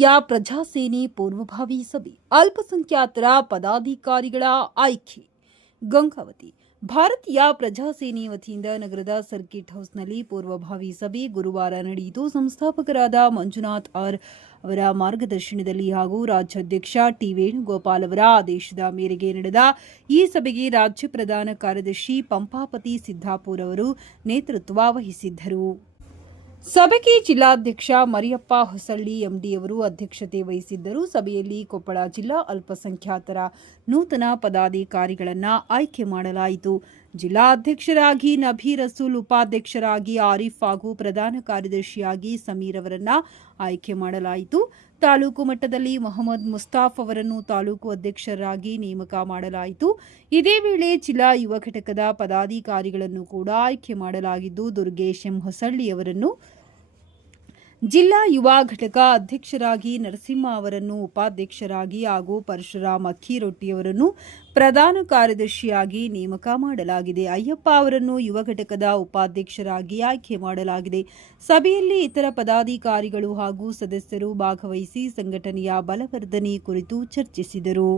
ಭಾರತೀಯ ಪ್ರಜಾಸೇನೆ ಪೂರ್ವಭಾವಿ ಸಭೆ ಅಲ್ಪಸಂಖ್ಯಾತರ ಪದಾಧಿಕಾರಿಗಳ ಆಯ್ಕೆ. ಗಂಗಾವತಿ. ಭಾರತೀಯ ಪ್ರಜಾಸೇನೆ ವತಿಯಿಂದ ನಗರದ ಸರ್ಕಿಟ್ ಹೌಸ್ನಲ್ಲಿ ಪೂರ್ವಭಾವಿ ಸಭೆ ಗುರುವಾರ ನಡೆಯಿತು. ಸಂಸ್ಥಾಪಕರಾದ ಮಂಜುನಾಥ್ ಆರ್ ಅವರ ಮಾರ್ಗದರ್ಶನದಲ್ಲಿ ಹಾಗೂ ರಾಜ್ಯಾಧ್ಯಕ್ಷ ಟಿ ವೇಣುಗೋಪಾಲ್ ಅವರ ಆದೇಶದ ಮೇರೆಗೆ ನಡೆದ ಈ ಸಭೆಗೆ ರಾಜ್ಯ ಪ್ರಧಾನ ಕಾರ್ಯದರ್ಶಿ ಪಂಪಾಪತಿ ಸಿದ್ದಾಪುರ್ ಅವರು ನೇತೃತ್ವ ವಹಿಸಿದ್ದರು. ಸಭೆಗೆ ಜಿಲ್ಲಾಧ್ಯಕ್ಷ ಮರಿಯಪ್ಪ ಹೊಸಳ್ಳಿ ಎಂಡಿ ಅವರು ಅಧ್ಯಕ್ಷತೆ ವಹಿಸಿದ್ದರು. ಸಭೆಯಲ್ಲಿ ಕೊಪ್ಪಳ ಜಿಲ್ಲಾ ಅಲ್ಪಸಂಖ್ಯಾತರ ನೂತನ ಪದಾಧಿಕಾರಿಗಳನ್ನು ಆಯ್ಕೆ ಮಾಡಲಾಯಿತು. ಜಿಲ್ಲಾ ಅಧ್ಯಕ್ಷರಾಗಿ ನಬಿ ರಸೂಲ್, ಉಪಾಧ್ಯಕ್ಷರಾಗಿ ಆರಿಫ್ ಹಾಗೂ ಪ್ರಧಾನ ಕಾರ್ಯದರ್ಶಿಯಾಗಿ ಸಮೀರ್ ಅವರನ್ನು ಆಯ್ಕೆ ಮಾಡಲಾಯಿತು. ತಾಲೂಕು ಮಟ್ಟದಲ್ಲಿ ಮೊಹಮ್ಮದ್ ಮುಸ್ತಾಫ್ ಅವರನ್ನು ತಾಲೂಕು ಅಧ್ಯಕ್ಷರಾಗಿ ನೇಮಕ ಮಾಡಲಾಯಿತು. ಇದೇ ವೇಳೆ ಜಿಲ್ಲಾ ಯುವ ಘಟಕದ ಪದಾಧಿಕಾರಿಗಳನ್ನು ಕೂಡ ಆಯ್ಕೆ ಮಾಡಲಾಗಿದ್ದು, ದುರ್ಗೇಶ್ ಎಂ ಹೊಸಳ್ಳಿ ಅವರನ್ನು ಜಿಲ್ಲಾ ಯುವ ಘಟಕ ಅಧ್ಯಕ್ಷರಾಗಿ, ನರಸಿಂಹ ಅವರನ್ನು ಉಪಾಧ್ಯಕ್ಷರಾಗಿ ಹಾಗೂ ಪರಶುರಾಮ್ ಅಕ್ಕಿರೊಟ್ಟಿ ಅವರನ್ನು ಪ್ರಧಾನ ಕಾರ್ಯದರ್ಶಿಯಾಗಿ ನೇಮಕ ಮಾಡಲಾಗಿದೆ. ಅಯ್ಯಪ್ಪ ಅವರನ್ನು ಯುವ ಘಟಕದ ಉಪಾಧ್ಯಕ್ಷರಾಗಿ ಆಯ್ಕೆ ಮಾಡಲಾಗಿದೆ. ಸಭೆಯಲ್ಲಿ ಇತರ ಪದಾಧಿಕಾರಿಗಳು ಹಾಗೂ ಸದಸ್ಯರು ಭಾಗವಹಿಸಿ ಸಂಘಟನೆಯ ಬಲವರ್ಧನೆ ಕುರಿತು ಚರ್ಚಿಸಿದರು.